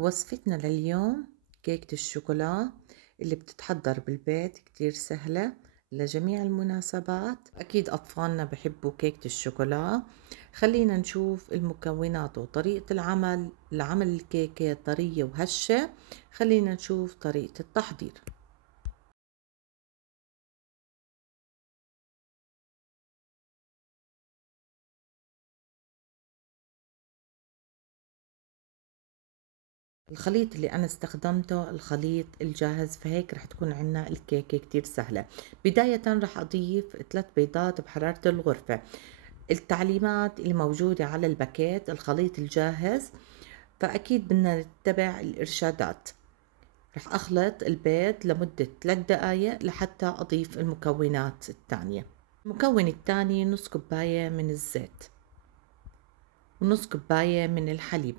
وصفتنا لليوم كيكة الشوكولا اللي بتتحضر بالبيت، كتير سهلة لجميع المناسبات. أكيد أطفالنا بحبوا كيكة الشوكولا. خلينا نشوف المكونات وطريقة العمل لعمل الكيكة طرية وهشة. خلينا نشوف طريقة التحضير. الخليط اللي أنا استخدمته الخليط الجاهز، فهيك رح تكون عنا الكيكة كتير سهلة. بداية رح أضيف 3 بيضات بحرارة الغرفة. التعليمات اللي موجودة على الباكيت الخليط الجاهز، فأكيد بدنا نتبع الإرشادات. رح أخلط البيض لمدة 3 دقايق لحتى أضيف المكونات الثانية. المكون الثاني نص كوباية من الزيت ونص كوباية من الحليب.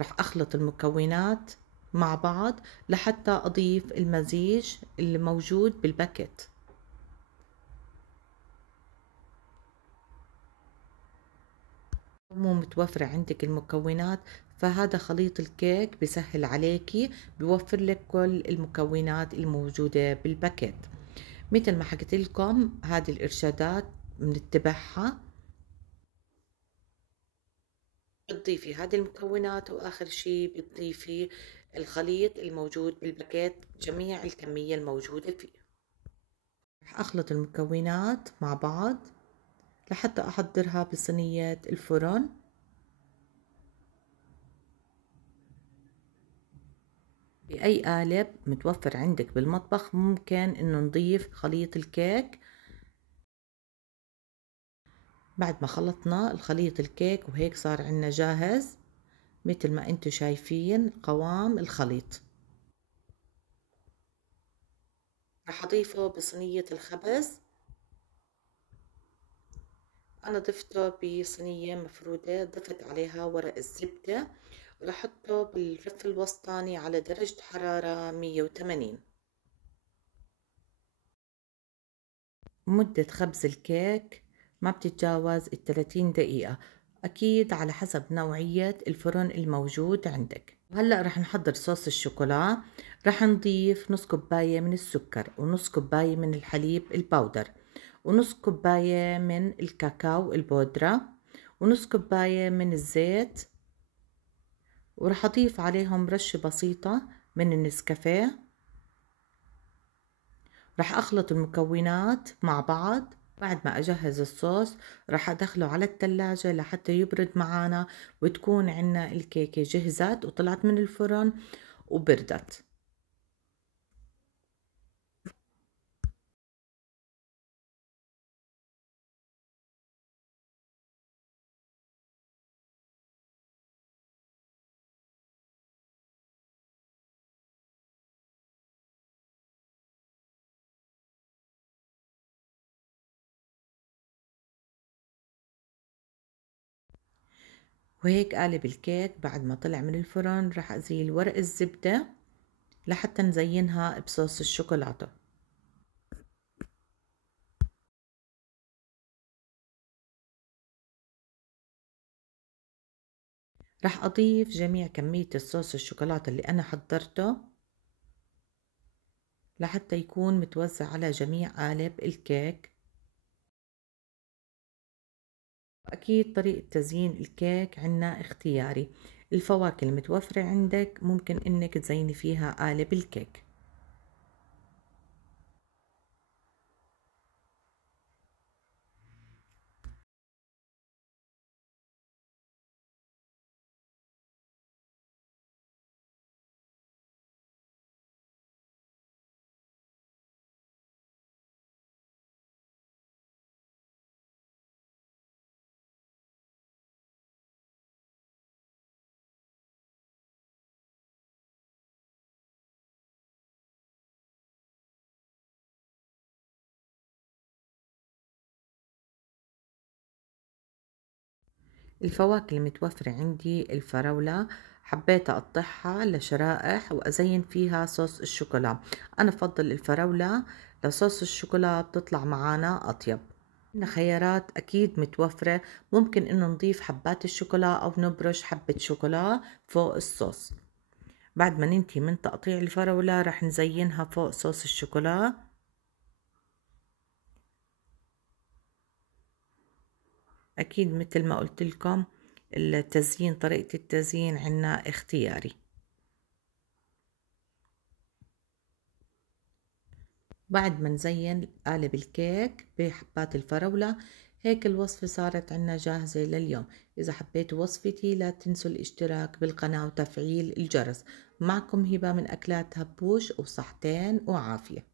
رح أخلط المكونات مع بعض لحتى أضيف المزيج اللي موجود بالباكيت. مو متوفرة عندك المكونات، فهذا خليط الكيك بسهل عليكي، بيوفر لك كل المكونات الموجودة بالباكيت. مثل ما حكيت لكم هذه الإرشادات بنتبعها. بتضيفي هذه المكونات وآخر شي بتضيفي الخليط الموجود بالباكيت، جميع الكمية الموجودة فيه. رح أخلط المكونات مع بعض لحتى أحضرها بصينية الفرن. بأي قالب متوفر عندك بالمطبخ ممكن إنه نضيف خليط الكيك. بعد ما خلطنا الخليط الكيك وهيك صار عنا جاهز مثل ما انتم شايفين قوام الخليط. رح أضيفه بصينية الخبز. أنا ضفته بصينية مفرودة، ضفت عليها ورق الزبدة، ورح أحطه بالرف الوسطاني على درجة حرارة 180. مدة خبز الكيك ما بتتجاوز 30 دقيقة، أكيد على حسب نوعية الفرن الموجود عندك. هلأ رح نحضر صوص الشوكولا. رح نضيف نص كوباية من السكر ونص كوباية من الحليب البودر ونص كوباية من الكاكاو البودرة ونص كوباية من الزيت، ورح أضيف عليهم رشة بسيطة من النسكافيه. رح أخلط المكونات مع بعض. بعد ما أجهز الصوص رح أدخله على التلاجة لحتى يبرد معانا، وتكون عنا الكيكة جهزت وطلعت من الفرن وبردت. وهيك قالب الكيك بعد ما طلع من الفرن رح أزيل ورق الزبدة لحتى نزينها بصوص الشوكولاتة. رح أضيف جميع كمية الصوص الشوكولاتة اللي أنا حضرته لحتى يكون متوزع على جميع قالب الكيك. أكيد طريقة تزيين الكيك عنا اختياري. الفواكه المتوفرة عندك ممكن إنك تزيني فيها قالب الكيك. الفواكه المتوفرة عندي الفراولة، حبيت أقطعها لشرائح وأزين فيها صوص الشوكولا. أنا بفضل الفراولة لصوص الشوكولا، بتطلع معانا أطيب. عندنا خيارات أكيد متوفرة، ممكن إنه نضيف حبات الشوكولا أو نبرش حبة شوكولا فوق الصوص. بعد ما ننتهي من تقطيع الفراولة رح نزينها فوق صوص الشوكولا. أكيد متل ما قلت لكم التزيين، طريقة التزيين عنا اختياري. بعد ما نزين قالب الكيك بحبات الفراولة، هيك الوصفة صارت عنا جاهزة لليوم. إذا حبيتوا وصفتي لا تنسوا الاشتراك بالقناة وتفعيل الجرس. معكم هبة من أكلات هبوش، وصحتين وعافية.